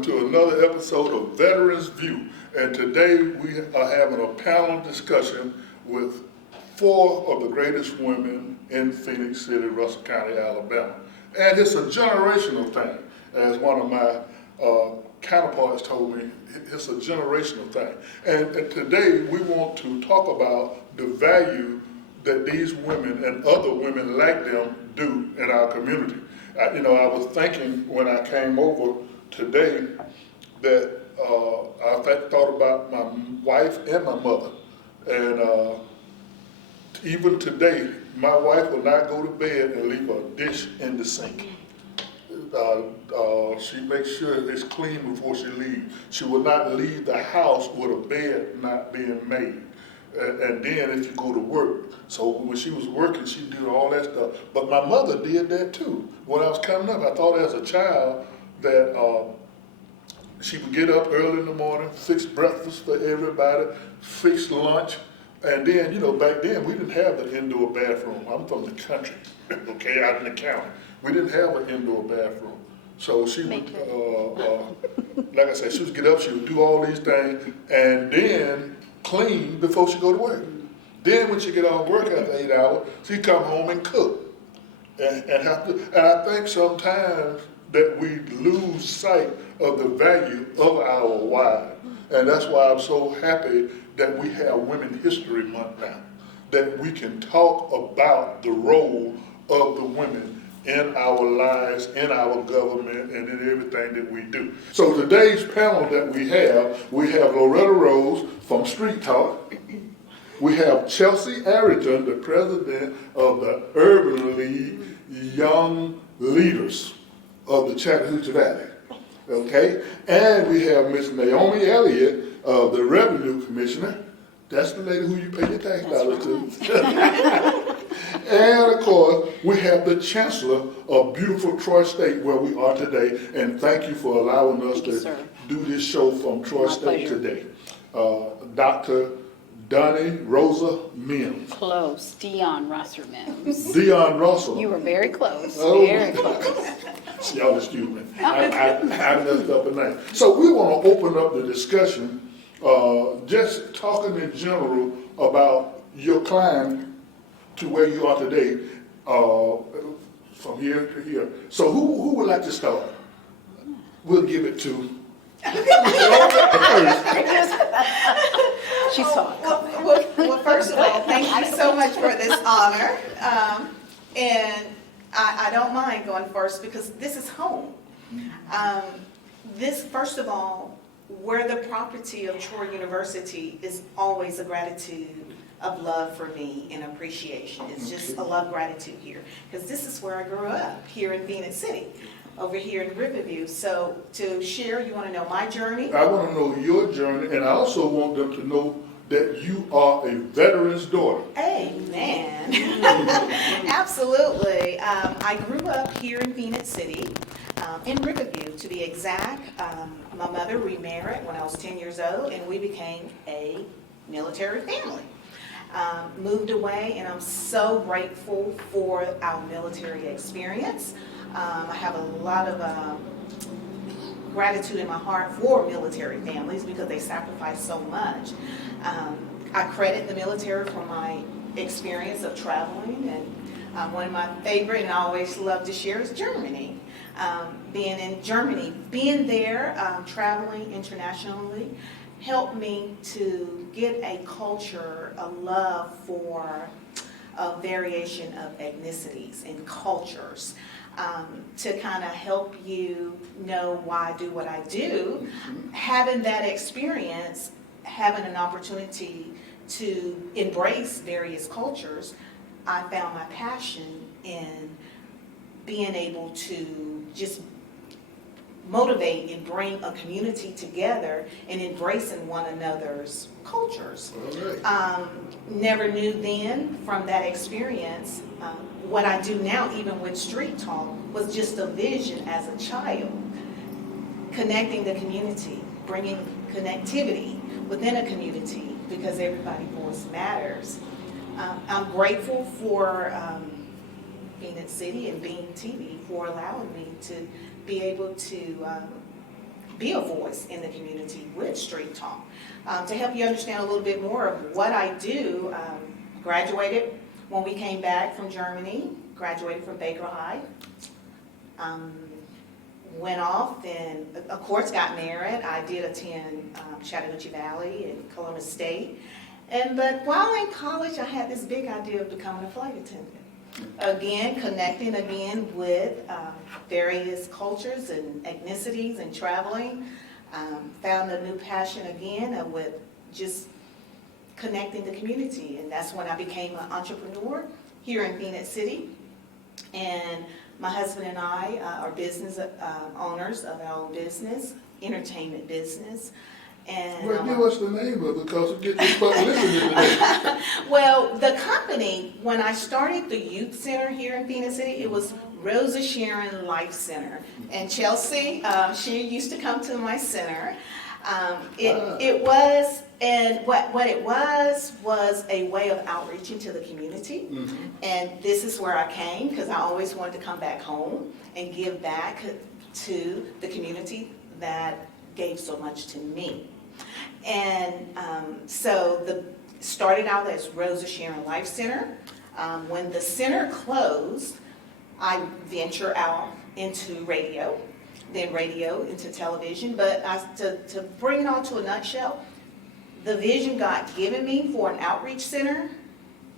welcome to another episode of Veterans View. And today we are having a panel discussion with 4 of the greatest women in Phoenix City, Russell County, Alabama. And it's a generational thing. As one of my counterparts told me, it's a generational thing. And today we want to talk about the value that these women and other women like them do in our community. I was thinking when I came over today that I thought about my wife and my mother. And even today, my wife will not go to bed and leave a dish in the sink. She makes sure it's clean before she leaves. She will not leave the house with a bed not being made. And then if you go to work, so when she was working, she did all that stuff. But my mother did that too. When I was coming up, I thought as a child that she would get up early in the morning, fix breakfast for everybody, fix lunch, and then, back then we didn't have the indoor bathroom. I'm from the country, okay, out in the county. We didn't have an indoor bathroom. So she would, like I said, she would get up, she would do all these things, and then clean before she go to work. Then when she get off work after 8 hours, she come home and cook. And I think sometimes that we lose sight of the value of our wives. And that's why I'm so happy that we have Women's History Month now, that we can talk about the role of the women in our lives, in our government, and in everything that we do. So today's panel that we have Loretta Rose from Street Talk. We have Chelsea Arrington, the president of the Urban League Young Leaders of the Chattahoochee Valley. Okay? And we have Miss Naomi Elliott, the Revenue Commissioner. That's the lady who you pay your tax dollars to. And of course, we have the Chancellor of beautiful Troy State where we are today. And thank you for allowing us to do this show from Troy State today. Dr. Donnie Rosa Mims. Close. Dion Rosser Mims. Dion Russell. You were very close. Oh. Very close. Y'all excuse me. I messed up a name. So we want to open up the discussion, just talking in general about your climb to where you are today, from here to here. So who would like to start? We'll give it to. She saw it. Well, first of all, thank you so much for this honor. And I don't mind going first because this is home. First of all, we're the property of Troy University is always a gratitude of love for me and appreciation. It's just a love gratitude here because this is where I grew up, here in Phoenix City, over here in Riverview. So to share, you want to know my journey? I want to know your journey, and I also want them to know that you are a veteran's daughter. Amen. Absolutely. I grew up here in Phoenix City, in Riverview to be exact. My mother remarried when I was 10 years old, and we became a military family. Moved away, and I'm so grateful for our military experience. I have a lot of gratitude in my heart for military families because they sacrifice so much. I credit the military for my experience of traveling, and one of my favorite and I always love to share is Germany. Being in Germany, being there, traveling internationally, helped me to get a culture, a love for a variation of ethnicities and cultures, to kind of help you know why I do what I do. Having that experience, having an opportunity to embrace various cultures, I found my passion in being able to just motivate and bring a community together and embracing one another's cultures. Never knew then from that experience what I do now, even with Street Talk, was just a vision as a child, connecting the community, bringing connectivity within a community because everybody's voice matters. I'm grateful for Phoenix City and Beam TV for allowing me to be able to be a voice in the community with Street Talk. To help you understand a little bit more of what I do, graduated when we came back from Germany, graduated from Baker High. Went off and, of course, got married. I did attend Chattahoochee Valley and Columbus State. But while in college, I had this big idea of becoming a flight attendant. Again, connecting again with various cultures and ethnicities and traveling. Found a new passion again with just connecting the community. And that's when I became an entrepreneur here in Phoenix City. And my husband and I are business owners of our own business, entertainment business. And Well, give us the name of it, because we get this public listening today. well, the company, when I started the youth center here in Phoenix City, it was Rosa Sharon Life Center. And Chelsea, she used to come to my center. It was, and what it was a way of outreaching to the community. Mhm. And this is where I came, because I always wanted to come back home and give back to the community that gave so much to me. And so started out as Rosa Sharon Life Center. When the center closed, I ventured out into radio, then radio into television. But to bring it all to a nutshell, the vision God given me for an outreach center,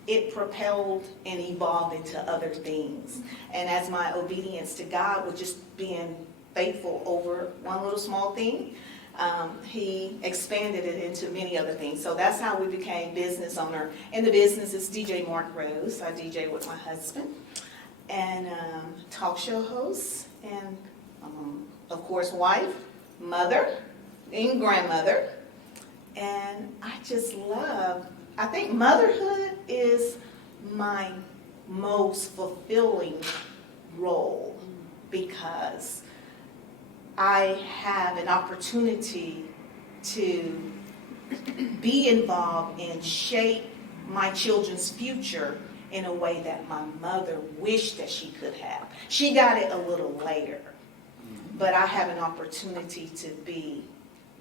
it propelled and evolved into other things. And as my obedience to God was just being faithful over one little small thing, he expanded it into many other things. So that's how we became business owner. And the business is DJ Mark Rose. I DJ with my husband. And talk show host. And, of course, wife, mother, and grandmother. And I just I think motherhood is my most fulfilling role, because I have an opportunity to be involved and shape my children's future in a way that my mother wished that she could have. She got it a little later, but I have an opportunity to be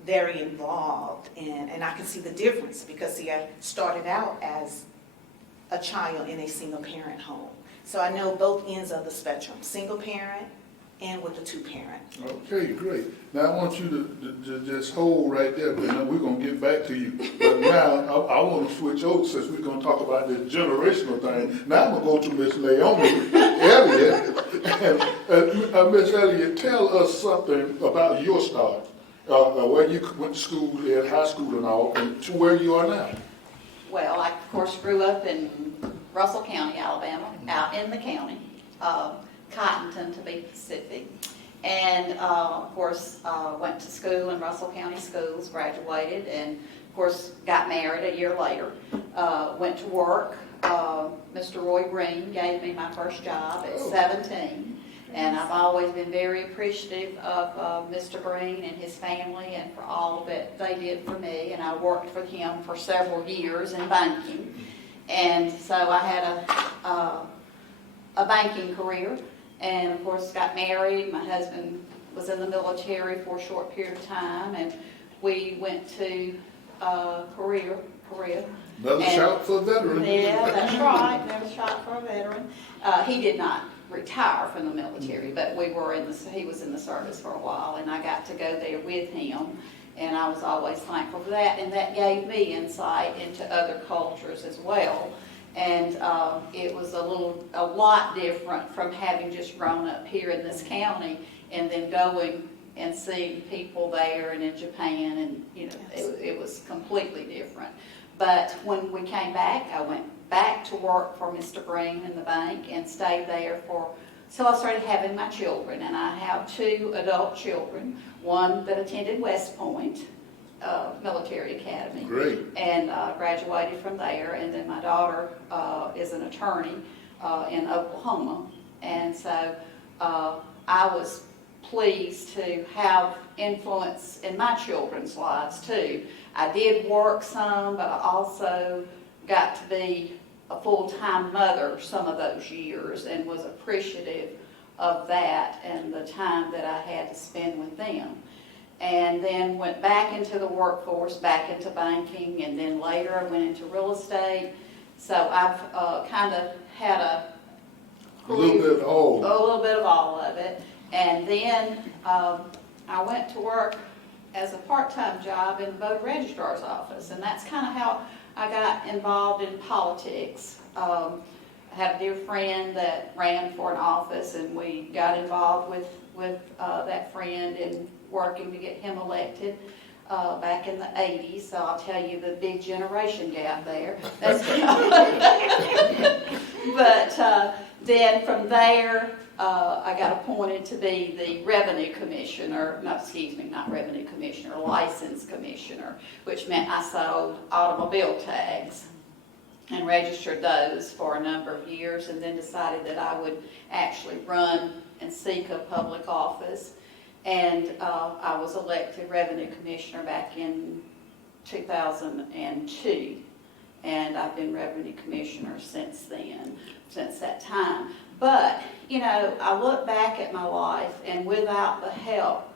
very involved, and I can see the difference, because see, I started out as a child in a single parent home. So I know both ends of the spectrum, single parent and with the two parent. Okay, great. Now I want you to just hold right there, and then we're going to get back to you. But now I want to switch over, since we're going to talk about this generational thing. Now I'm going to go to Miss Naomi Elliott. And Miss Elliott, tell us something about your start, where you went to school, at high school and all, and to where you are now. Well, I, of course, grew up in Russell County, Alabama, out in the county, Cottonton to be specific. And, of course, went to school in Russell County schools, graduated, and, of course, got married a year later. Went to work. Mr. Roy Green gave me my first job at 17. And I've always been very appreciative of Mr. Green and his family and for all that they did for me. And I worked for him for several years in banking. And so I had a banking career, and of course got married. My husband was in the military for a short period of time, and we went to Korea. Another shout for a veteran. Yeah, that's right. Another shot for a veteran. He did not retire from the military, but he was in the service for a while, and I got to go there with him, and I was always thankful for that, and that gave me insight into other cultures as well. And it was a lot different from having just grown up here in this county and then going and seeing people there and in Japan, and it was completely different. But when we came back, I went back to work for Mr. Green in the bank and stayed there so I started having my children, and I have 2 adult children, one that attended West Point Military Academy. Great. And graduated from there, and then my daughter is an attorney in Oklahoma, and so I was pleased to have influence in my children's lives too. I did work some, but I also got to be a full-time mother some of those years, and was appreciative of that and the time that I had to spend with them. and then went back into the workforce, back into banking, and then later I went into real estate. So I've kind of had a little bit of all. A little bit of all of it. And then I went to work as a part-time job in the voter registrar's office, and that's kind of how I got involved in politics. I had a dear friend that ran for an office, and we got involved with that friend in working to get him elected back in the 80s. So I'll tell you the big generation gap there. But then from there, I got appointed to be the revenue commissioner, not revenue commissioner, license commissioner, which meant I sold automobile tags and registered those for a number of years, and then decided that I would actually run and seek a public office. And I was elected revenue commissioner back in 2002, and I've been revenue commissioner since then, since that time. But, you know, I look back at my life, and without the help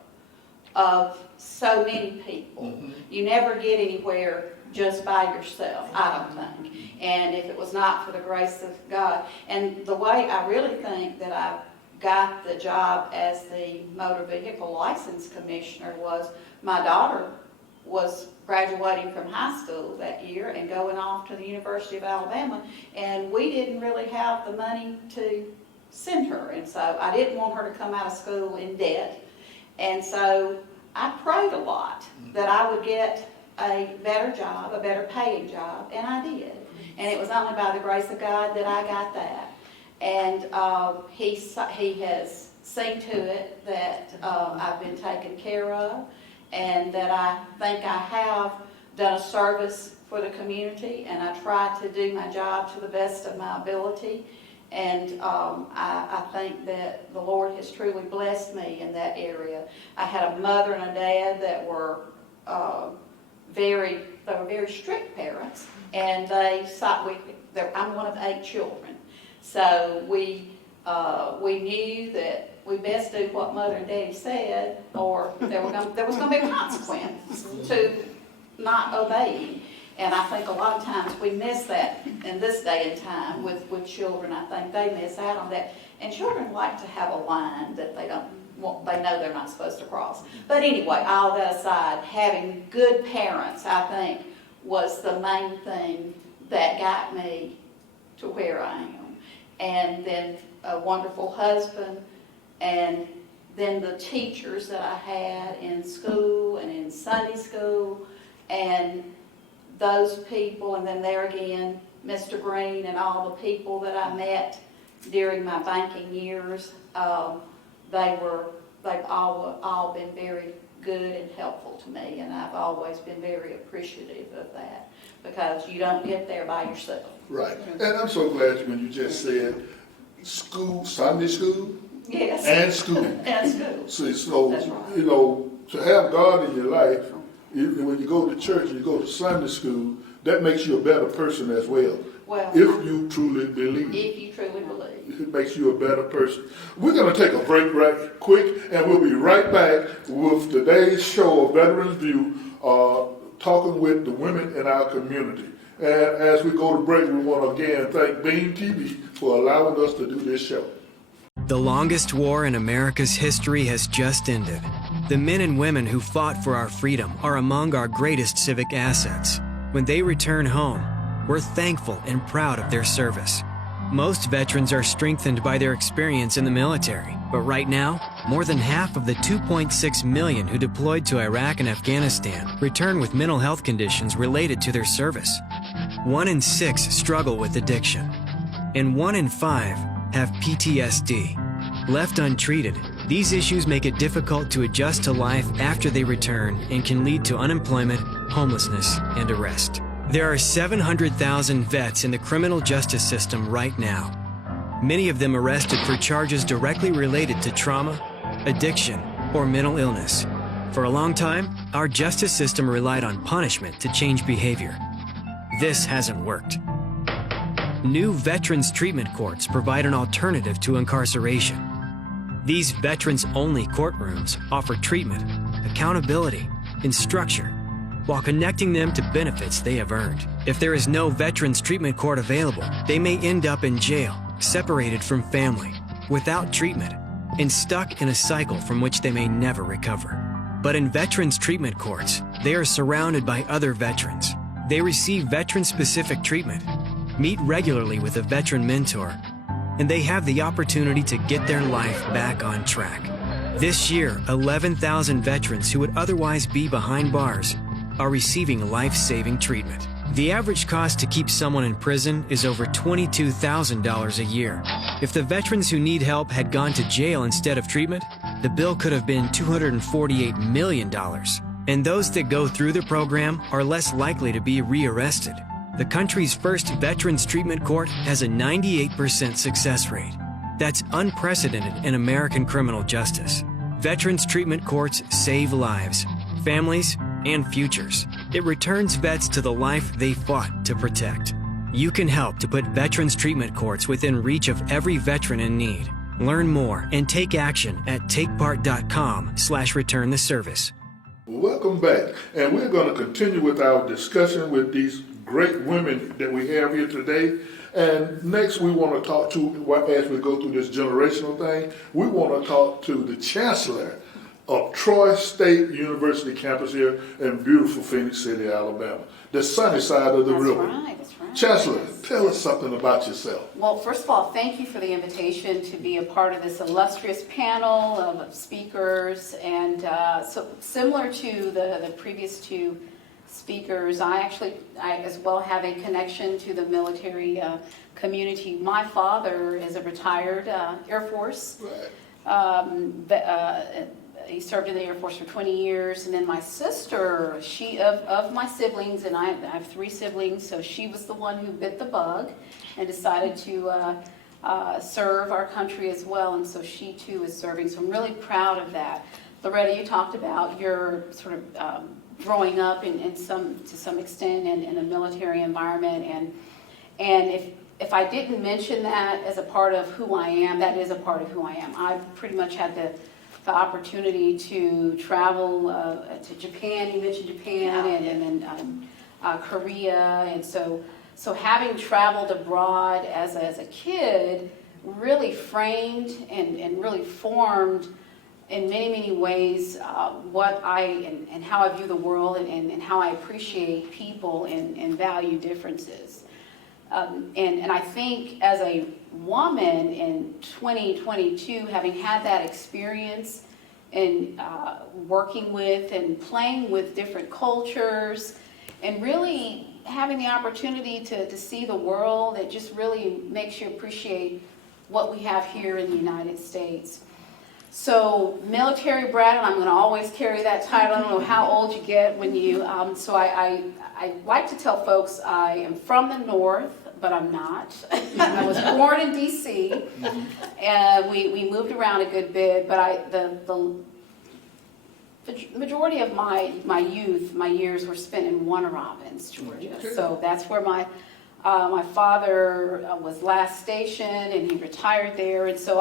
of so many people, you never get anywhere just by yourself, I don't think. And if it was not for the grace of God, and the way I really think that I got the job as the motor vehicle license commissioner was my daughter was graduating from high school that year and going off to the University of Alabama, and we didn't really have the money to send her, and so I didn't want her to come out of school in debt, and so I prayed a lot that I would get a better job, a better paying job, and I did. And it was only by the grace of God that I got that. And he has seen to it that I've been taken care of, and that I think I have done a service for the community, and I try to do my job to the best of my ability. And I think that the Lord has truly blessed me in that area. I had a mother and a dad that were very strict parents, and I'm one of 8 children. So we knew that we best do what Mother and Daddy said, or there was going to be a consequence to not obeying. And I think a lot of times we miss that in this day and time with children. I think they miss out on that. And children like to have a line that they know they're not supposed to cross. But anyway, all that aside, having good parents, I think, was the main thing that got me to where I am. And then a wonderful husband, and then the teachers that I had in school and in Sunday school, and those people, and then there again, Mr. Green and all the people that I met during my banking years, they've all been very good and helpful to me, and I've always been very appreciative of that, because you don't get there by yourself. Right. And I'm so glad when you just said school, Sunday school, Yes. and school. And school. See, so, That's right. you know, to have God in your life, when you go to church and you go to Sunday school, that makes you a better person as well. Well, If you truly believe. if you truly believe. It makes you a better person. We're going to take a break right quick, and we'll be right back with today's show of Veterans View, talking with the women in our community. And as we go to break, we want to again thank Beam TV for allowing us to do this show. The longest war in America's history has just ended. The men and women who fought for our freedom are among our greatest civic assets. When they return home, we're thankful and proud of their service. Most veterans are strengthened by their experience in the military, but right now, more than half of the 2.6 million who deployed to Iraq and Afghanistan return with mental health conditions related to their service. 1 in 6 struggle with addiction, and 1 in 5 have PTSD. Left untreated, these issues make it difficult to adjust to life after they return and can lead to unemployment, homelessness, and arrest. There are 700,000 vets in the criminal justice system right now, many of them arrested for charges directly related to trauma, addiction, or mental illness. For a long time, our justice system relied on punishment to change behavior. This hasn't worked. New veterans treatment courts provide an alternative to incarceration. These veterans-only courtrooms offer treatment, accountability, and structure, while connecting them to benefits they have earned. If there is no Veterans Treatment Court available, they may end up in jail, separated from family, without treatment, and stuck in a cycle from which they may never recover. But in Veterans Treatment Courts, they are surrounded by other veterans. They receive veteran-specific treatment, meet regularly with a veteran mentor, and they have the opportunity to get their life back on track. This year, 11,000 veterans who would otherwise be behind bars are receiving life-saving treatment. The average cost to keep someone in prison is over $22,000 a year. If the veterans who need help had gone to jail instead of treatment, the bill could have been $248 million. And those that go through the program are less likely to be rearrested. The country's first Veterans Treatment Court has a 98% success rate. That's unprecedented in American criminal justice. Veterans Treatment Courts save lives, families, and futures. It returns vets to the life they fought to protect. You can help to put Veterans Treatment Courts within reach of every veteran in need. Learn more and take action at takepart.com/return the service. Welcome back, and we're going to continue with our discussion with these great women that we have here today. And next we want to talk to, as we go through this generational thing, we want to talk to the Chancellor of Troy State University campus here in beautiful Phoenix City, Alabama, the sunny side of the river. That's right. Chancellor, tell us something about yourself. Well, first of all, thank you for the invitation to be a part of this illustrious panel of speakers. And so similar to the previous two speakers, I as well have a connection to the military community. My father is a retired Air Force. Right. He served in the Air Force for 20 years, and then my sister, of my siblings, and I have 3 siblings, so she was the one who bit the bug and decided to serve our country as well, and so she too is serving, so I'm really proud of that. Loretta, you talked about your sort of growing up to some extent in a military environment, and if I didn't mention that as a part of who I am, that is a part of who I am. I've pretty much had the opportunity to travel to Japan. You mentioned Japan, and then Korea, and so having traveled abroad as a kid really framed and really formed in many ways what and how I view the world and how I appreciate people and value differences. And I think as a woman in 2022, having had that experience in working with and playing with different cultures and really having the opportunity to see the world, it just really makes you appreciate what we have here in the United States. So military brat, and I'm going to always carry that title. I don't know how old you get when you, so I like to tell folks I am from the North, but I'm not. I was born in D.C., and we moved around a good bit, but the majority of my youth, my years were spent in Warner Robins, Georgia. Okay. So that's where my father was last stationed, and he retired there. And so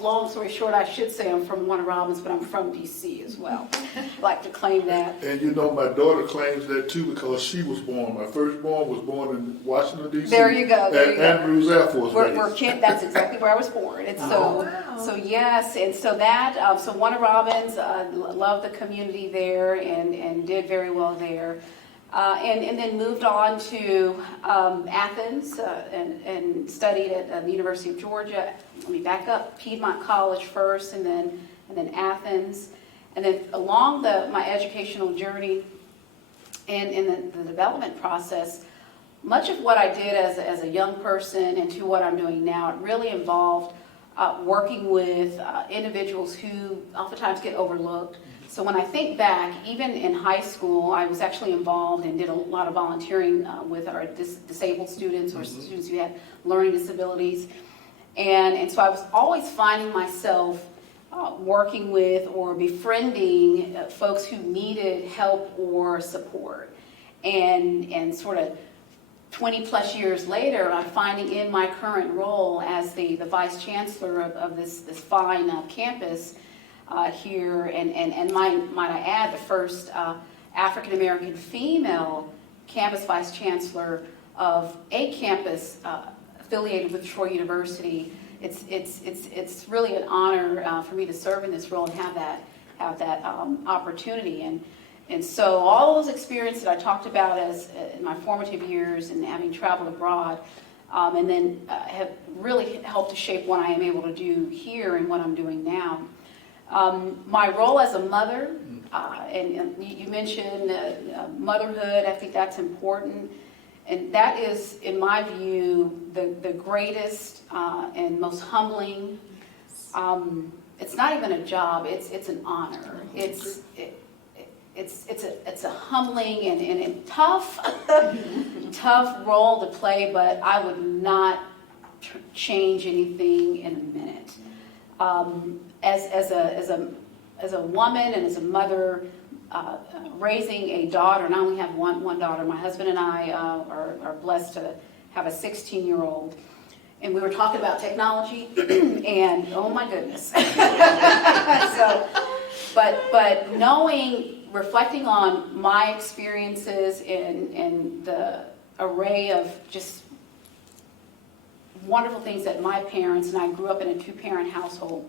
long story short, I should say I'm from Warner Robins, but I'm from D.C. as well. I like to claim that. And you know, my daughter claims that too because she was born. My firstborn was born in Washington, D.C. There you go. At Andrews Air Force Base. That's exactly where I was born. And so, so yes, and so that, so Warner Robins, loved the community there and did very well there. And then moved on to Athens and studied at the University of Georgia. Let me back up, Piedmont College first, and then Athens. And then along my educational journey and in the development process, much of what I did as a young person and to what I'm doing now, it really involved working with individuals who oftentimes get overlooked. So when I think back, even in high school, I was actually involved and did a lot of volunteering with our disabled students or students who had learning disabilities. And so I was always finding myself working with or befriending folks who needed help or support. And sort of 20 plus years later, I'm finding in my current role as the Vice Chancellor of this fine campus, here, and might I add, the first African-American female campus vice chancellor of a campus affiliated with Troy University. It's really an honor for me to serve in this role and have that opportunity. And so all those experiences that I talked about as in my formative years and having traveled abroad, and then have really helped to shape what I am able to do here and what I'm doing now. My role as a mother, and you mentioned motherhood, I think that's important. And that is, in my view, the greatest and most humbling. It's not even a job, it's an honor. It's a humbling and tough, tough role to play, but I would not change anything in a minute. As a woman and as a mother, raising a daughter, and I only have one daughter. My husband and I are blessed to have a 16-year-old. And we were talking about technology, and oh my goodness. But knowing, reflecting on my experiences and the array of just wonderful things that my parents, and I grew up in a two-parent household,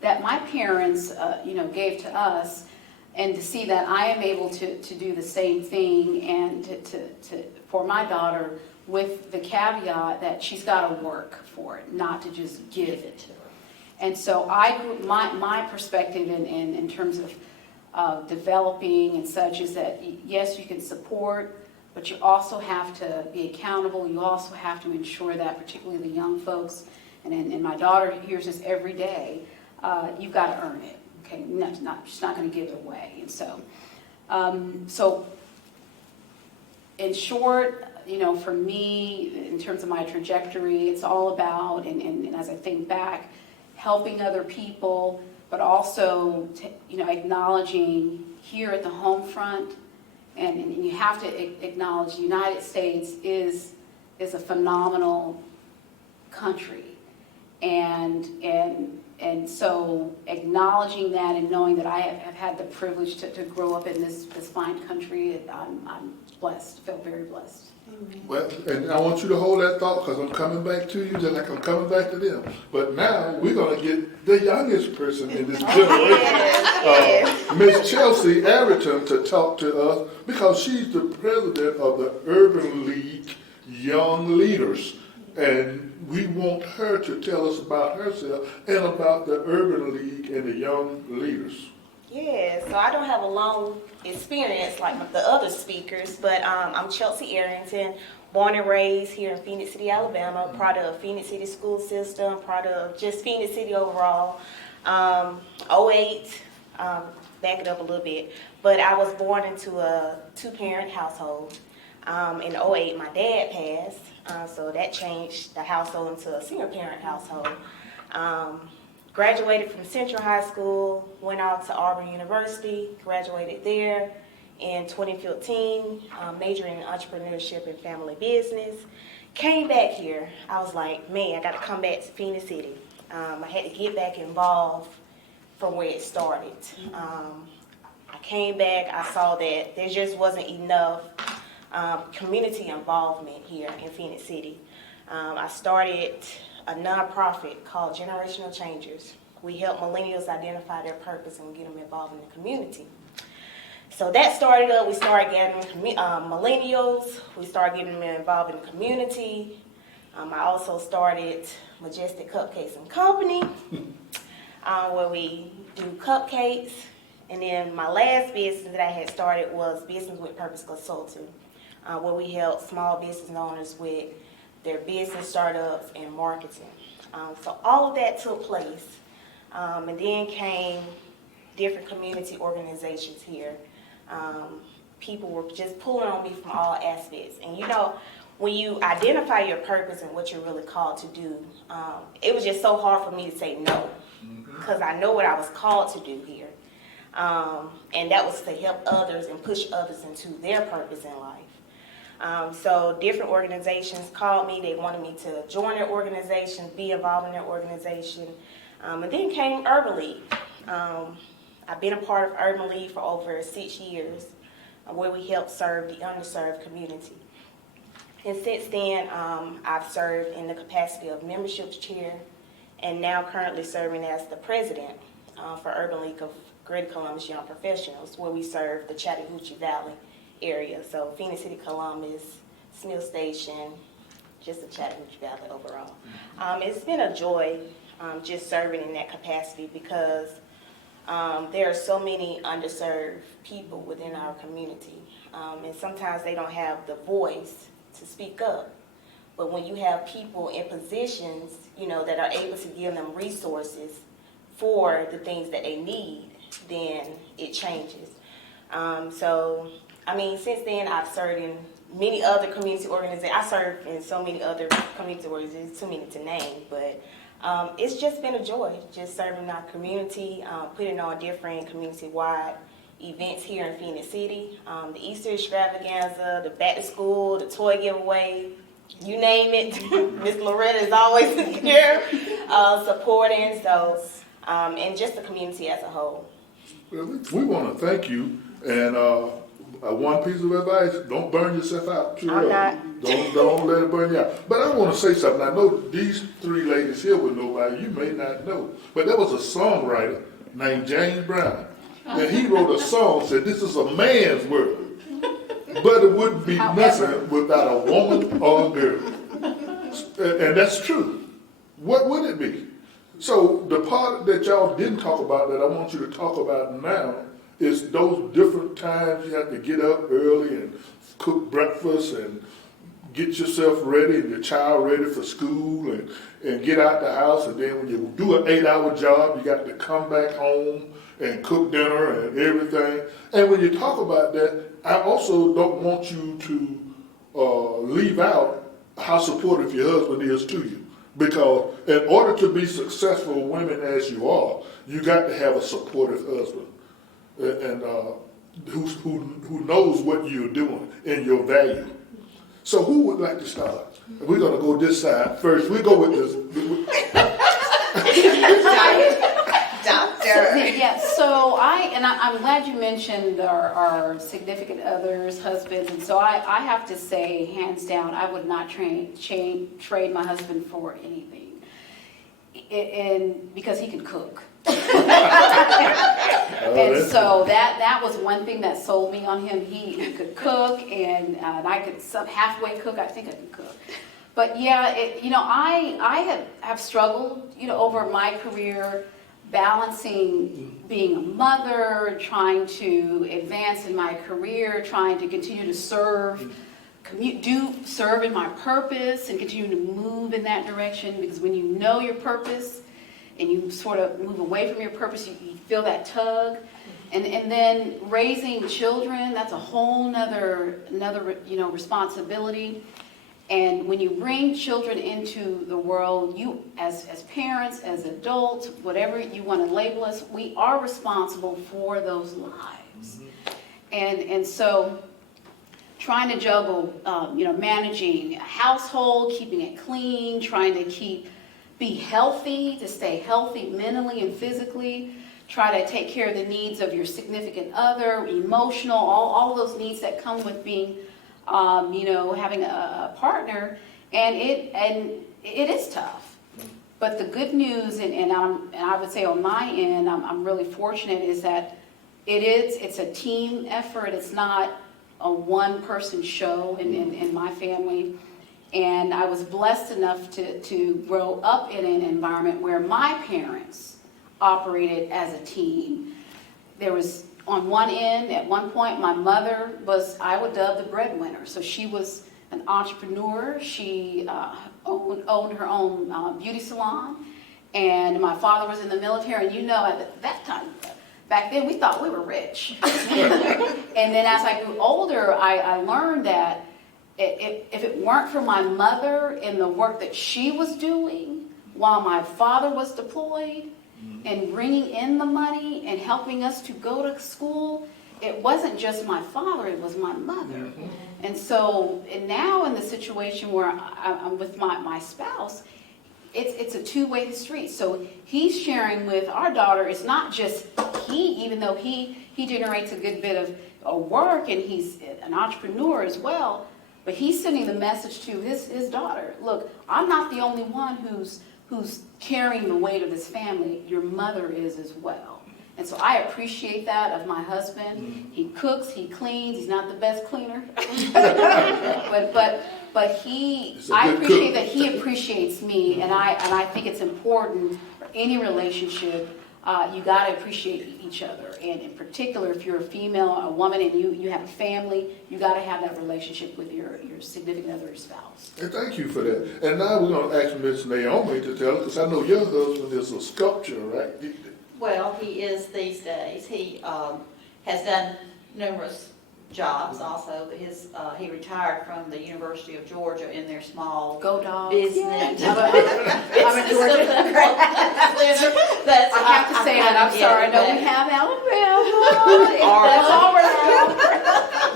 that my parents gave to us, and to see that I am able to do the same thing, and to for my daughter, with the caveat that she's got to work for it, not to just give it to her. And so my perspective in terms of developing and such is that, yes, you can support, but you also have to be accountable. You also have to ensure that, particularly the young folks, and my daughter hears this every day, you've got to earn it. Okay, she's not going to give it away. And so in short, for me, in terms of my trajectory, it's all about, and as I think back, helping other people, but also acknowledging here at the home front, and you have to acknowledge the United States is a phenomenal country, and so acknowledging that and knowing that I have had the privilege to grow up in this fine country, I'm blessed, feel very blessed. Well, and I want you to hold that thought, because I'm coming back to you just like I'm coming back to them. But now we're going to get the youngest person in this generation, Miss Chelsea Everton, to talk to us, because she's the president of the Urban League Young Leaders. And we want her to tell us about herself and about the Urban League and the Young Leaders. Yeah, so I don't have a long experience like the other speakers, but I'm Chelsea Arrington, born and raised here in Phoenix City, Alabama, part of Phoenix City school system, part of just Phoenix City overall. 08, back it up a little bit, but I was born into a two-parent household. In 08, my dad passed, so that changed the household into a single-parent household. Graduated from Central High School, went out to Auburn University, graduated there in 2015, majoring in entrepreneurship and family business. Came back here, I was like, man, I got to come back to Phoenix City. I had to get back involved from where it started. I came back, I saw that there just wasn't enough community involvement here in Phoenix City. I started a nonprofit called Generational Changers. We help millennials identify their purpose and get them involved in the community. So that started up, we started gathering millennials, we started getting them involved in the community. I also started Majestic Cupcakes and Company, where we do cupcakes. And then my last business that I had started was Business with Purpose Consulting, where we help small business owners with their business startups and marketing. So all of that took place. And then came different community organizations here. People were just pulling on me from all aspects. And when you identify your purpose and what you're really called to do, it was just so hard for me to say no, because I know what I was called to do here. And that was to help others and push others into their purpose in life. So different organizations called me. They wanted me to join their organization, be involved in their organization. And then came Urban League. I've been a part of Urban League for over 6 years, where we help serve the underserved community. And since then, I've served in the capacity of membership chair, and now currently serving as the president for Urban League of Greater Columbus Young Professionals, where we serve the Chattahoochee Valley area. So Phoenix City, Columbus, Smith Station, just the Chattahoochee Valley overall. It's been a joy just serving in that capacity, because there are so many underserved people within our community, and sometimes they don't have the voice to speak up. But when you have people in positions, that are able to give them resources for the things that they need, then it changes. Since then, I've served in many other community organizations. I served in so many other community organizations, too many to name, but it's just been a joy, just serving our community, putting on different community-wide events here in Phoenix City. The Easter extravaganza, the back to school, the toy giveaway, you name it. Miss Loretta is always here supporting, and just the community as a whole. Well, we want to thank you, and one piece of advice: don't burn yourself out too early. Don't let it burn you out. But I want to say something. I know these three ladies here with nobody, you may not know, but there was a songwriter named James Brown, and he wrote a song said, "This is a man's world, but it wouldn't be nothing without a woman or a girl." And that's true. What would it be? So the part that y'all didn't talk about that I want you to talk about now is those different times you have to get up early and cook breakfast and get yourself ready and your child ready for school and get out the house. And then when you do an 8-hour job, you got to come back home and cook dinner and everything. And when you talk about that, I also don't want you to leave out how supportive your husband is to you. Because in order to be successful women as you are, you got to have a supportive husband and who knows what you're doing and your value. So who would like to start? We're going to go this side first. We go with this. Doctor. I'm glad you mentioned our significant others, husbands, and so I have to say, hands down, I would not trade my husband for anything, and because he can cook. And so that was one thing that sold me on him. He could cook, and I could halfway cook. I think I can cook. But yeah, I have struggled, over my career, balancing being a mother, trying to advance in my career, trying to continue to serve in my purpose and continue to move in that direction. Because when you know your purpose and you sort of move away from your purpose, you feel that tug. And then raising children, that's a whole another responsibility. And when you bring children into the world, you as parents, as adults, whatever you want to label us, we are responsible for those lives. And so trying to juggle, managing a household, keeping it clean, trying to be healthy, to stay healthy mentally and physically, try to take care of the needs of your significant other, emotional, all those needs that come with being having a partner, and it is tough. But the good news, and I would say on my end, I'm really fortunate, is that it's a team effort. It's not a one-person show in my family. And I was blessed enough to grow up in an environment where my parents operated as a team. There was, on one end, at one point, my mother was, I would dub, the breadwinner. So she was an entrepreneur. She owned her own beauty salon. And my father was in the military. And at that time, back then, we thought we were rich. And then as I grew older, I learned that if it weren't for my mother and the work that she was doing while my father was deployed, and bringing in the money and helping us to go to school, it wasn't just my father, it was my mother. And so, and now in the situation where I'm with my spouse, it's a two-way street. So he's sharing with our daughter. It's not just he, even though he generates a good bit of work and he's an entrepreneur as well. But he's sending the message to his daughter. Look, I'm not the only one who's carrying the weight of this family. Your mother is as well. And so I appreciate that of my husband. He cooks, he cleans. He's not the best cleaner, but I appreciate that he appreciates me, and I think it's important for any relationship. You got to appreciate each other, and in particular, if you're a female, a woman, and you have a family, you got to have that relationship with your significant other, spouse. And thank you for that. And now we're going to ask Miss Naomi to tell us, because I know your husband is a sculptor, right? Well, he is these days. He has done numerous jobs also. He retired from the University of Georgia in their small Go Dogs. business. I'm a Georgia. That's, I have to say that. I'm sorry. I know we have Alabama. That's all right.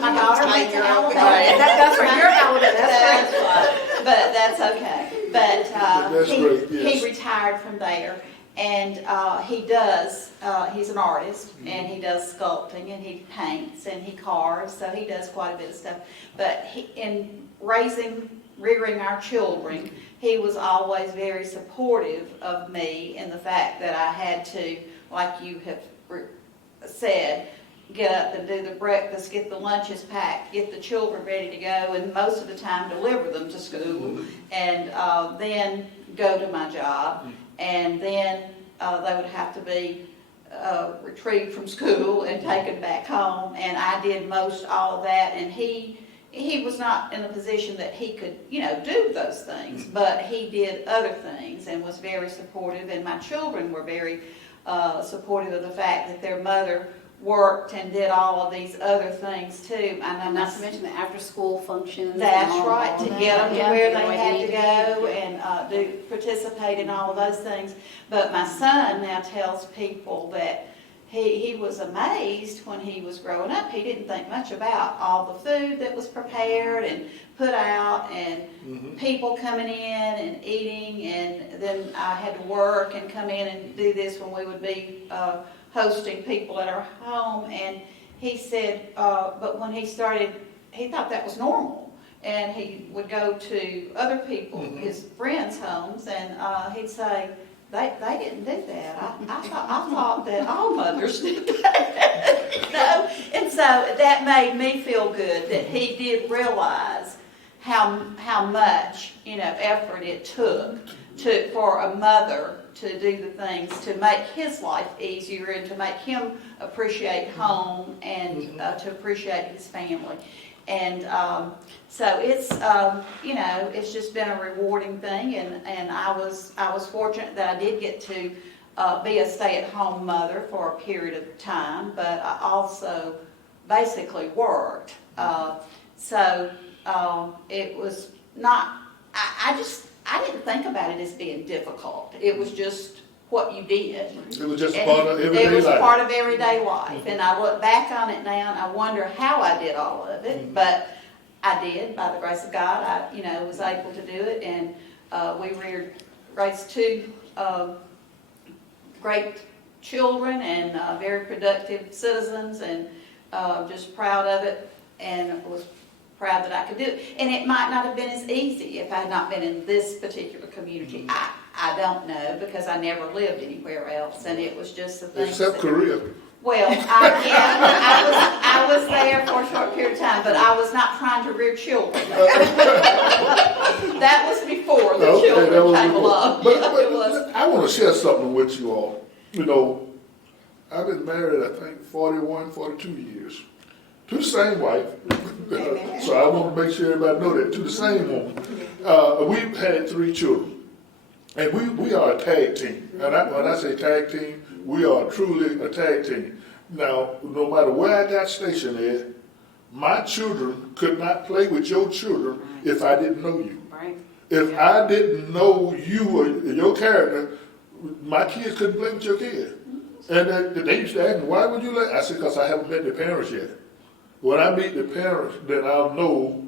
My daughter went to Alabama. That's where you're Alabama. That's right. But that's okay. But That's great, yes. he retired from there. And he does, he's an artist, and he does sculpting, and he paints, and he carves, so he does quite a bit of stuff. But in rearing our children, he was always very supportive of me in the fact that I had to, like you have said, get up and do the breakfast, get the lunches packed, get the children ready to go, and most of the time deliver them to school, and then go to my job. And then they would have to be retrieved from school and taken back home. And I did most all of that. And he was not in a position that he could, do those things. But he did other things and was very supportive. And my children were very supportive of the fact that their mother worked and did all of these other things too. I know Not to mention the after-school functions. that's and right, all to that. get them to Yeah, where get they had to go and participate in all of those things. But my son now tells people that he was amazed when he was growing up. He didn't think much about all the food that was prepared and put out and people coming in and eating. And then I had to work and come in and do this when we would be hosting people at our home. And he said, but when he started, he thought that was normal. And he would go to other people, his friends' homes, and he'd say, they didn't do that. I thought that all mothers did that. And so that made me feel good that he did realize how much effort it took for a mother to do the things to make his life easier and to make him appreciate home and to appreciate his family. And so it's it's just been a rewarding thing, and I was fortunate that I did get to be a stay-at-home mother for a period of time, but I also basically worked. So it was not. I didn't think about it as being difficult. It was just what you did. It was just part of everyday life. It was part of everyday life. And I look back on it now and I wonder how I did all of it. But I did, by the grace of God. I was able to do it. And we raised two great children and very productive citizens, and just proud of it, and was proud that I could do it. And it might not have been as easy if I had not been in this particular community. I don't know, because I never lived anywhere else, and it was just the thing. Except Korea. Well, I was there for a short period of time, but I was not trying to rear children. That was before the children came along. But I want to share something with you all. I've been married, I think, 41, 42 years. To the same wife. So I want to make sure everybody know that. To the same woman. We've had 3 children. And we are a tag team. And when I say tag team, we are truly a tag team. Now, no matter where I got stationed at, my children could not play with your children if I didn't know you. Right. If I didn't know you or your character, my kids couldn't play with your kids. And they used to ask me, why would you let? I said, because I haven't met the parents yet. When I meet the parents, then I'll know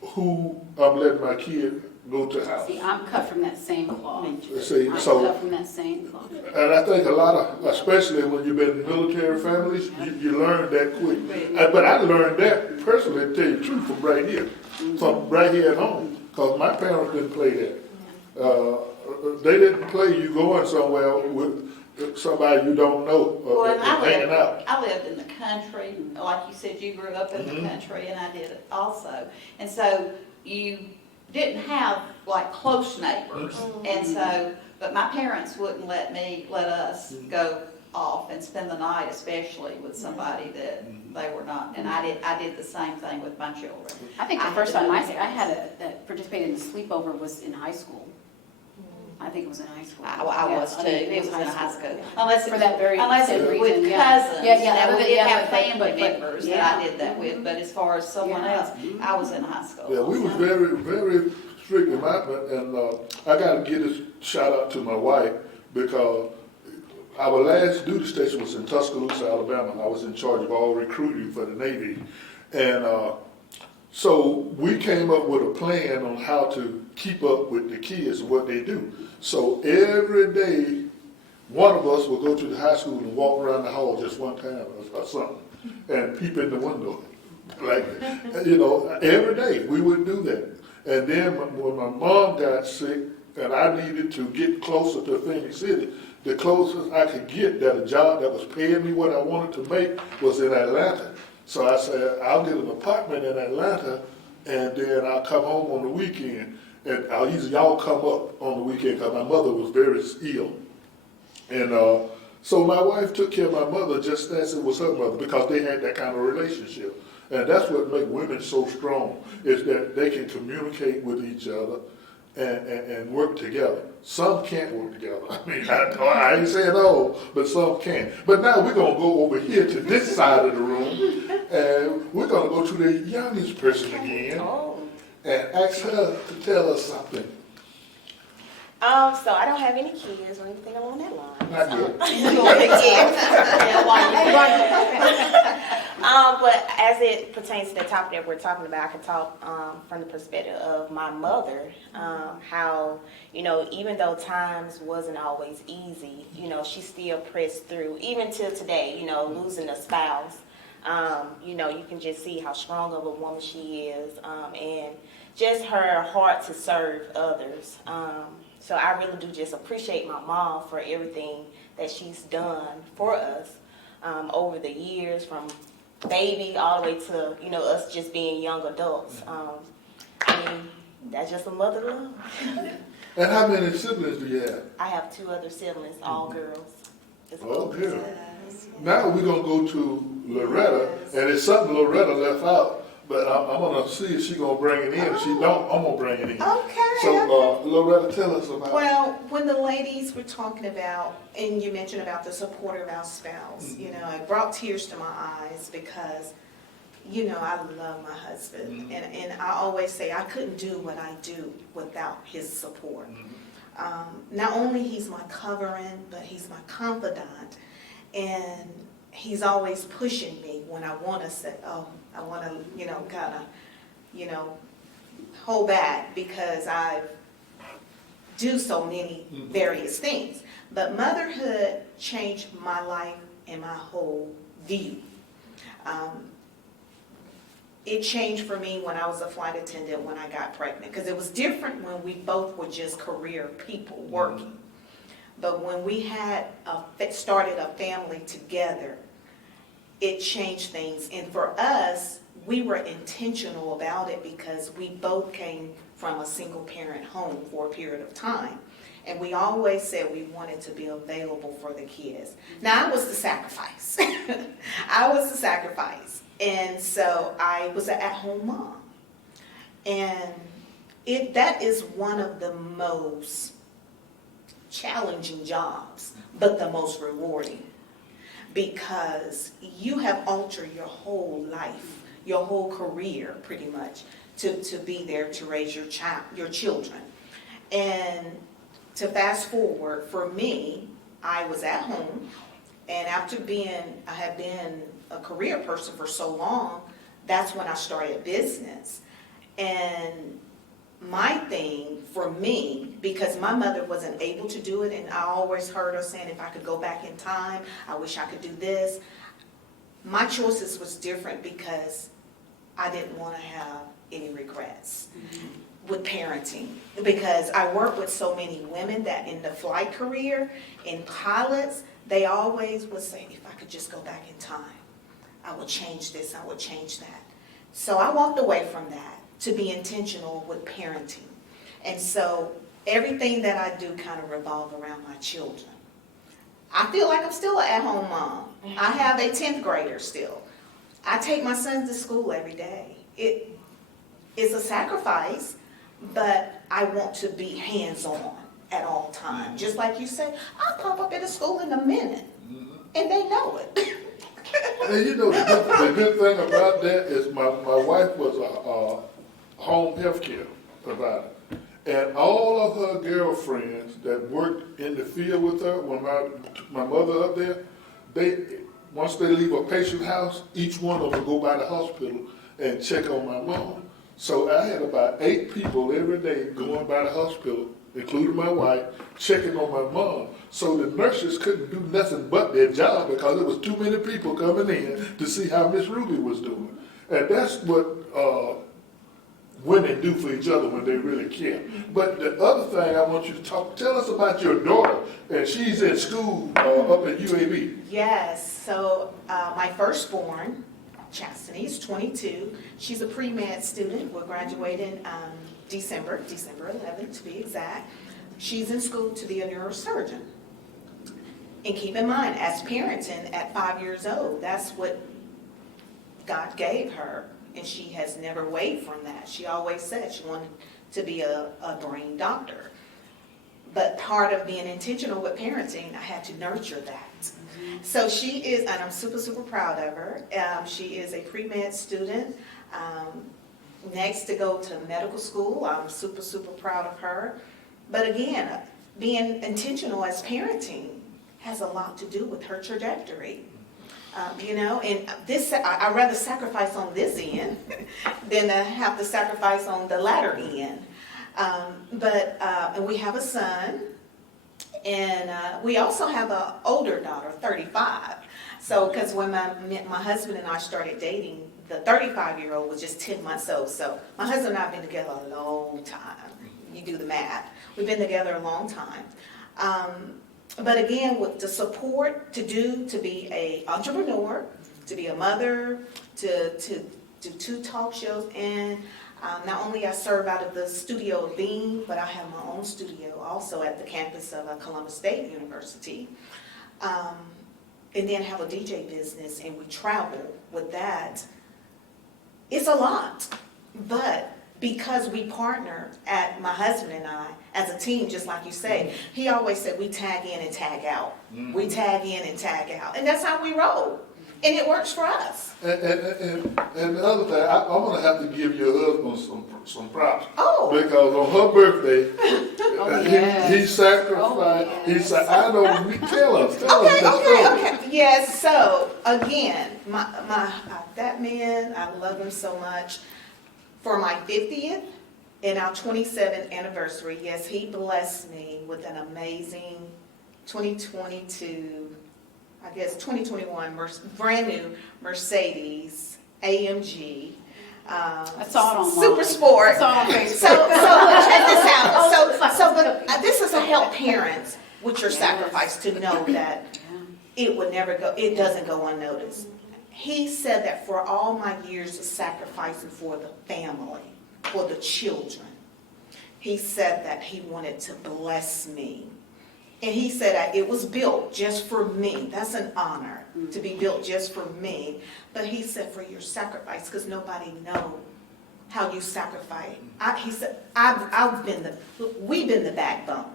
who I'm letting my kid go to the house. See, I'm cut from that same cloth. See, I'm so- cut from that same cloth. And I think a lot of, especially when you've been in military families, you learn that quick. But I learned that personally, to tell you the truth, from right here at home, because my parents didn't play that. They didn't play you going somewhere with somebody you don't know, Well, and hanging out. I lived in the country, like you said, you grew up in the country, and I did it also. And so you didn't have like close neighbors, and so, but my parents wouldn't let us go off and spend the night, especially with somebody that they were not. And I did the same thing with my children. I think the first time I had participated in a sleepover was in high school. I think it was in high school. I was too. It was in high school. Unless it For that very unless it same was with reason, cousins. Yeah, We did have but- family but- members that yeah. I did that with, but as far as someone Yeah. else, I was in high school. Yeah, we was very, very strict in my, and I gotta give this shout out to my wife, because our last duty station was in Tuscaloosa, Alabama. I was in charge of all recruiting for the Navy. And so we came up with a plan on how to keep up with the kids and what they do. So every day, one of us would go to the high school and walk around the hall just one time or something, and peep in the window. Like, every day we would do that. And then when my mom got sick and I needed to get closer to Phoenix City, the closest I could get that a job that was paying me what I wanted to make was in Atlanta. So I said, I'll get an apartment in Atlanta, and then I'll come home on the weekend. And y'all come up on the weekend, because my mother was very ill. And so my wife took care of my mother just as it was her mother, because they had that kind of relationship. And that's what makes women so strong, is that they can communicate with each other and work together. Some can't work together. I mean, I ain't saying all, but some can. But now we're going to go over here to this side of the room, and we're going to go to the youngest person again and ask her to tell us something. So I don't have any kids or anything along that line. Not yet. But as it pertains to the topic that we're talking about, I can talk from the perspective of my mother, how, even though times wasn't always easy, she still pressed through, even till today, losing a spouse. You can just see how strong of a woman she is, and just her heart to serve others. So I really do just appreciate my mom for everything that she's done for us over the years, from baby all the way to, us just being young adults. That's just a mother love. And how many siblings do you have? I have 2 other siblings, all girls. Oh, good. Now we're going to go to Loretta, and it's something Loretta left out, but I'm going to see if she's going to bring it in. If she don't, I'm going to bring it in. Okay. So, Loretta, tell us about it. Well, when the ladies were talking about, and you mentioned about the support of our spouse, it brought tears to my eyes, because, I love my husband. And I always say I couldn't do what I do without his support. Not only he's my covering, but he's my confidant. And he's always pushing me when I want to say, I want to, hold back, because I do so many various things. But motherhood changed my life and my whole view. It changed for me when I was a flight attendant when I got pregnant, because it was different when we both were just career people working. But when we had started a family together, it changed things. And for us, we were intentional about it, because we both came from a single parent home for a period of time. And we always said we wanted to be available for the kids. Now, I was the sacrifice. I was the sacrifice. And so I was an at-home mom. And that is one of the most challenging jobs, but the most rewarding, because you have altered your whole life, your whole career, pretty much, to be there to raise your children. And to fast forward, for me, I was at home, and after I had been a career person for so long, that's when I started business. And my thing for me, because my mother wasn't able to do it, and I always heard her saying, if I could go back in time, I wish I could do this. My choices was different because I didn't want to have any regrets with parenting, because I work with so many women that in the flight career, in pilots, they always would say, if I could just go back in time, I would change this, I would change that. So I walked away from that to be intentional with parenting. And so everything that I do kind of revolve around my children. I feel like I'm still an at-home mom. I have a 10th grader still. I take my sons to school every day. It is a sacrifice, but I want to be hands-on at all times. Just like you said, I'll pop up at a school in a minute, and they know it. And you know, the good thing about that is my wife was a home health care provider. And all of her girlfriends that worked in the field with her, when my mother up there, once they leave a patient's house, each one of them go by the hospital and check on my mom. So I had about 8 people every day going by the hospital, including my wife, checking on my mom. So the nurses couldn't do nothing but their job because there was too many people coming in to see how Miss Ruby was doing. And that's what women do for each other when they really care. But the other thing I want you to tell us about your daughter, and she's in school up at UAB. Yes, so my firstborn, Chastity, is 22. She's a pre-med student. We're graduating December 11th to be exact. She's in school to be a neurosurgeon. And keep in mind, as parenting at 5 years old, that's what God gave her. And she has never wavered from that. She always said she wanted to be a brain doctor. But part of being intentional with parenting, I had to nurture that. So she is, and I'm super, super proud of her. She is a pre-med student. Next to go to medical school. I'm super, super proud of her. But again, being intentional as parenting has a lot to do with her trajectory. And this, I'd rather sacrifice on this end than to have to sacrifice on the latter end. And we have a son, and we also have an older daughter, 35. So, because when my husband and I started dating, the 35-year-old was just 10 months old. So my husband and I have been together a long time. You do the math. We've been together a long time. But again, with the support to be an entrepreneur, to be a mother, to do 2 talk shows, and not only I serve out of the studio of Bean, but I have my own studio also at the campus of Columbus State University. And then have a DJ business, and we travel with that. It's a lot, but because we partner, my husband and I, as a team, just like you say, he always said we tag in and tag out. We tag in and tag out. And that's how we roll. And it works for us. And the other thing, I'm going to have to give your husband some props. Oh. Because on her birthday, yes. he sacrificed. Oh, yes. He said, I know, tell us that story. Okay. Yes, so again, that man, I love him so much. For my 50th and our 27th anniversary, yes, he blessed me with an amazing 2022, I guess 2021 brand new Mercedes AMG. I saw it online. Super Sport. I saw it on Facebook. So look, check this out. Oh, But this is to help parents with your sacrifice to know that it would never go. It doesn't go unnoticed. He said that for all my years of sacrificing for the family, for the children, he said that he wanted to bless me. And he said that it was built just for me. That's an honor to be built just for me. But he said for your sacrifice, because nobody knows how you sacrifice. He said, we've been the backbone.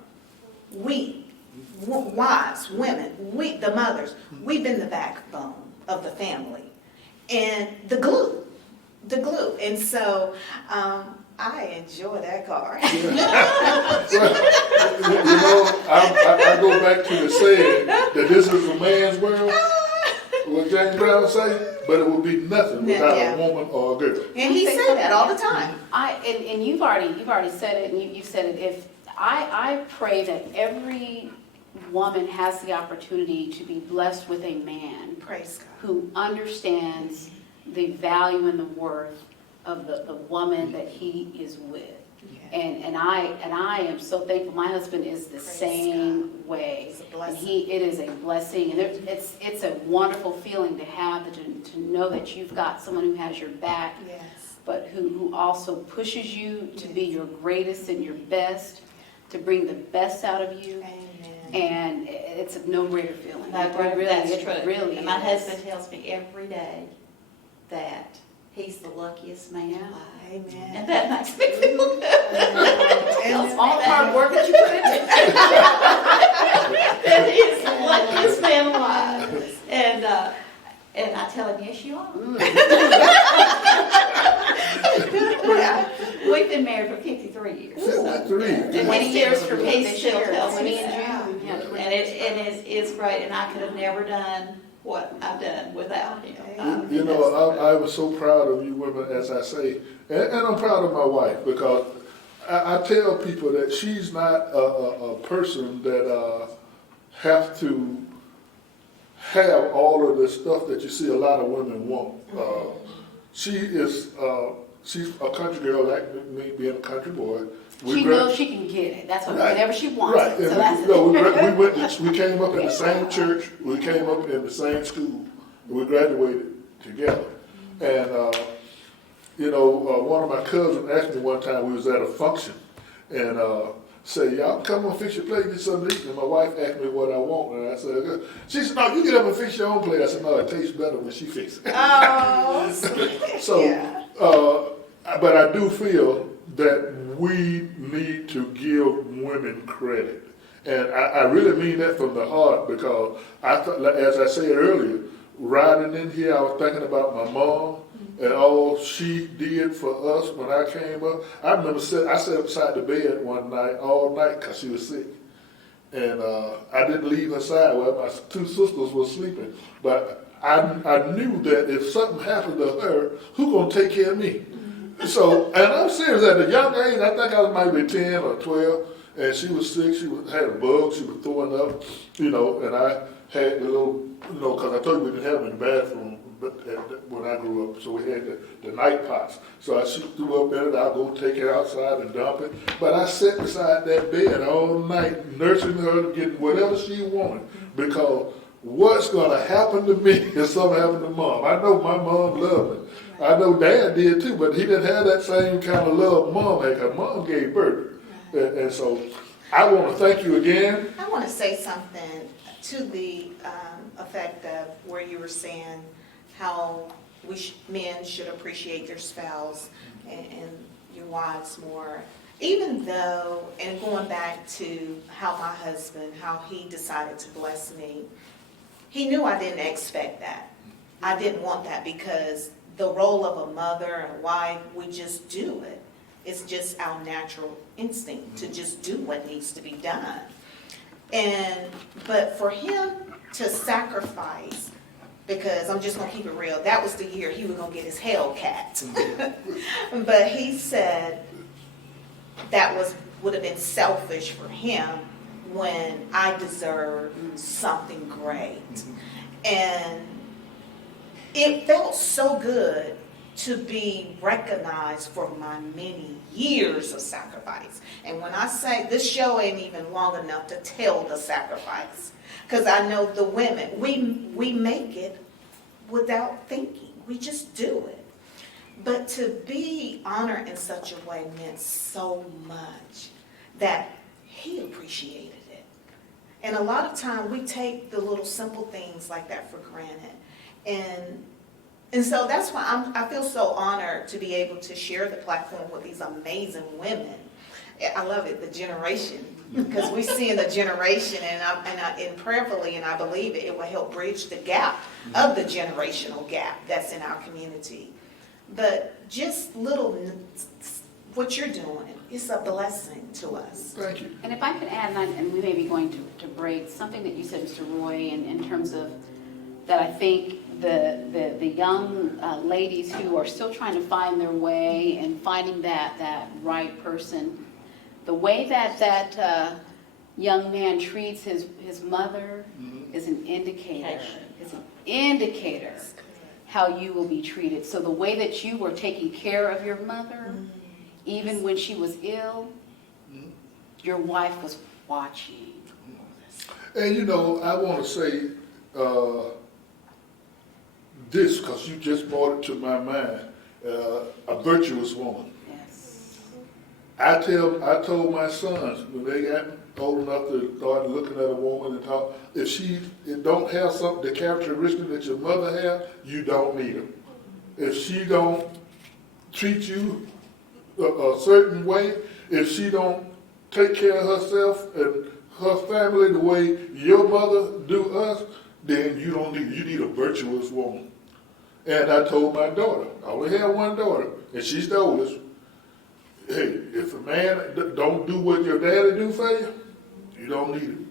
Wives, women, the mothers, we've been the backbone of the family, and the glue. And so I enjoy that car. I go back to the saying that this is a man's world. what James Brown say, but it would be nothing without Yeah. a woman or a girl. And he said that all the time. And you've already said it, and you've said it. If I pray that every woman has the opportunity to be blessed with a man Praise God. who understands the value and the worth of the woman that he is with. Yeah. And I am so thankful. My husband is the Praise same way. It's a And blessing. it is a blessing, and it's a wonderful feeling to have, to know that you've got someone who has your back, Yes. but who also pushes you to be your greatest and your best, to bring the best out of you. Amen. And it's a no greater feeling. No, It really- that's it true. really And my is. husband tells me every day that he's the luckiest man Yeah. alive. Amen. And that makes me feel good. And All the hard work that you put into it. That he's the luckiest man alive. And I tell him, yes, you are. We've been married for 53 years. so- 53. And 20 years for me he this still year, tells 20 me in that. June. Yeah, 20 And years. it's great, and I could have never done what I've done without him. You know, I was so proud of you women, as I say, and I'm proud of my wife, because I tell people that she's not a person that have to have all of the stuff that you see a lot of women want. She's a country girl like me, being a country boy. She knows she can get it. That's what, Right. whatever she wants. Right, So and that's we came up in the same church, we came up in the same school, we graduated together. And, one of my cousins asked me one time, we was at a function, and said, y'all come and fix your plate, get something to eat. And my wife asked me what I want, and I said, okay. She said, no, you get up and fix your own plate. I said, no, it tastes better when she fixes it. Oh, So, yeah. but I do feel that we need to give women credit. And I really mean that from the heart, because I thought, as I said earlier, riding in here, I was thinking about my mom and all she did for us when I came up. I remember I sat upside the bed one night, all night, because she was sick. And I didn't leave her side while my two sisters were sleeping. But I knew that if something happened to her, who gonna take care of me? So, and I'm serious, at a young age, I think I was maybe 10 or 12, and she was sick, had a bug, she was throwing up, and I had the little, because I told you we didn't have them in the bathroom when I grew up, so we had the night pots. So she threw up in it, I'll go take it outside and dump it. But I sat beside that bed all night, nursing her, getting whatever she wanted, because what's going to happen to me if something happened to Mom? I know my mom loved me. I know Dad did too, but he didn't have that same kind of love Mom had, because Mom gave birth. And so I want to thank you again. I want to say something to the effect of where you were saying how men should appreciate their spouse and your wives more. Even though, and going back to how my husband, how he decided to bless me, he knew I didn't expect that. I didn't want that, because the role of a mother and a wife, we just do it. It's just our natural instinct to just do what needs to be done. But for him to sacrifice, because I'm just gonna keep it real, that was the year he was gonna get his Hellcat. But he said that would have been selfish for him when I deserve something great. And it felt so good to be recognized for my many years of sacrifice. And when I say this show ain't even long enough to tell the sacrifice, because I know the women, we make it without thinking. We just do it. But to be honored in such a way meant so much that he appreciated it. And a lot of time we take the little simple things like that for granted. And so that's why I feel so honored to be able to share the platform with these amazing women. I love it, the generation, because we see in the generation, and prayerfully, and I believe it will help bridge the gap of the generational gap that's in our community. But just what you're doing is a blessing to us. Thank you. And if I could add, and we may be going to break, something that you said, Mr. Roy, in terms of that I think the young ladies who are still trying to find their way and finding that right person, the way that young man treats his mother is an indicator. It's an indicator how you will be treated. So the way that you were taking care of your mother, even when she was ill, your wife was watching. And you know, I want to say this, because you just brought it to my mind, a virtuous woman. Yes. I told my sons when they got old enough to start looking at a woman and talk, if she don't have the characteristic that your mother has, you don't need her. If she don't treat you a certain way, if she don't take care of herself and her family the way your mother do us, then you don't need, you need a virtuous woman. And I told my daughter, I only have one daughter, and she's the oldest. Hey, if a man don't do what your daddy do for you, you don't need him.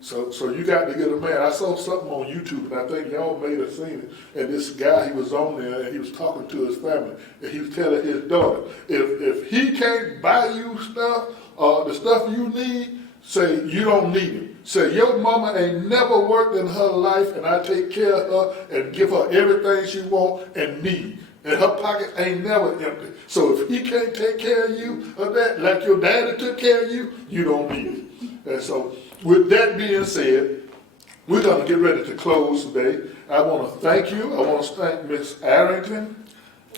So you got to get a man. I saw something on YouTube, and I think y'all may have seen it. And this guy, he was on there, and he was talking to his family, and he was telling his daughter, if he can't buy you stuff, the stuff you need, say you don't need him. Say your mama ain't never worked in her life, and I take care of her and give her everything she want and need. And her pocket ain't never empty. So if he can't take care of you of that, like your daddy took care of you, you don't need it. And so with that being said, we're going to get ready to close today. I want to thank you. I want to thank Miss Arrington,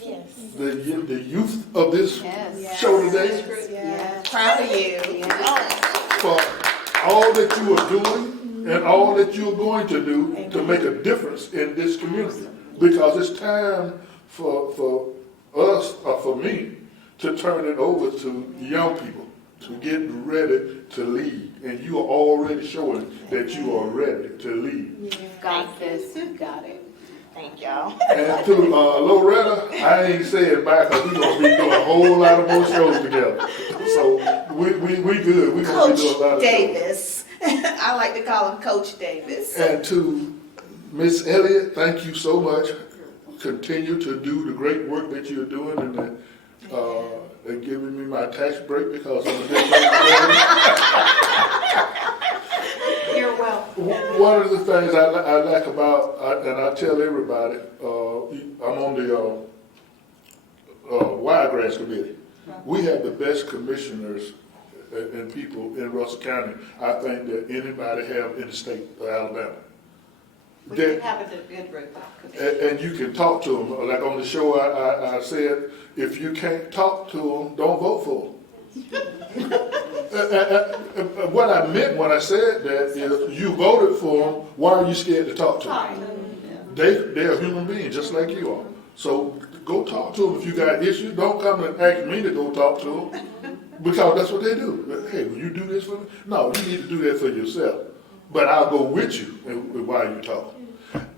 Yes. the youth of this Yes. show today, Yes. Proud of you. for all that you are doing and all that you're going to do to make a difference in this community. Because it's time for us, or for me, to turn it over to young people, to get ready to lead. And you are already showing that you are ready to lead. You've got this. You got it. Thank y'all. And to Loretta, I ain't saying bye because we're going to be doing a whole lot of more shows together. So we good. We're going to be doing a lot Coach of shows. Davis. I like to call him Coach Davis. And to Miss Elliott, thank you so much. Continue to do the great work that you're doing and giving me my tax break because I'm a different. You're welcome. One of the things I like about, and I tell everybody, I'm on the Wiregrass Committee. We have the best commissioners and people in Russell County, I think, that anybody have in the state of Alabama. We did have a good group. And you can talk to them. Like on the show, I said, if you can't talk to them, don't vote for them. What I meant when I said that is, you voted for them, why are you scared to talk to them? They're human beings just like you are. So go talk to them. If you got issues, don't come and ask me to go talk to them, because that's what they do. Hey, will you do this for me? No, you need to do that for yourself. But I'll go with you while you talk.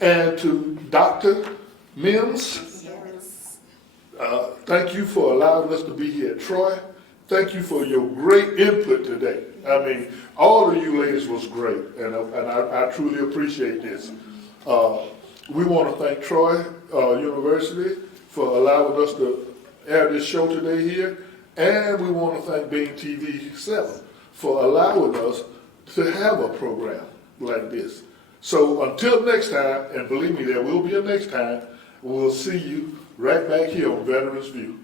And to Dr. Mims, thank you for allowing us to be here at Troy. Thank you for your great input today. I mean, all of you ladies was great, and I truly appreciate this. We want to thank Troy University for allowing us to air this show today here, and we want to thank Bean TV 7 for allowing us to have a program like this. So until next time, and believe me, there will be a next time, we'll see you right back here on Veterans View.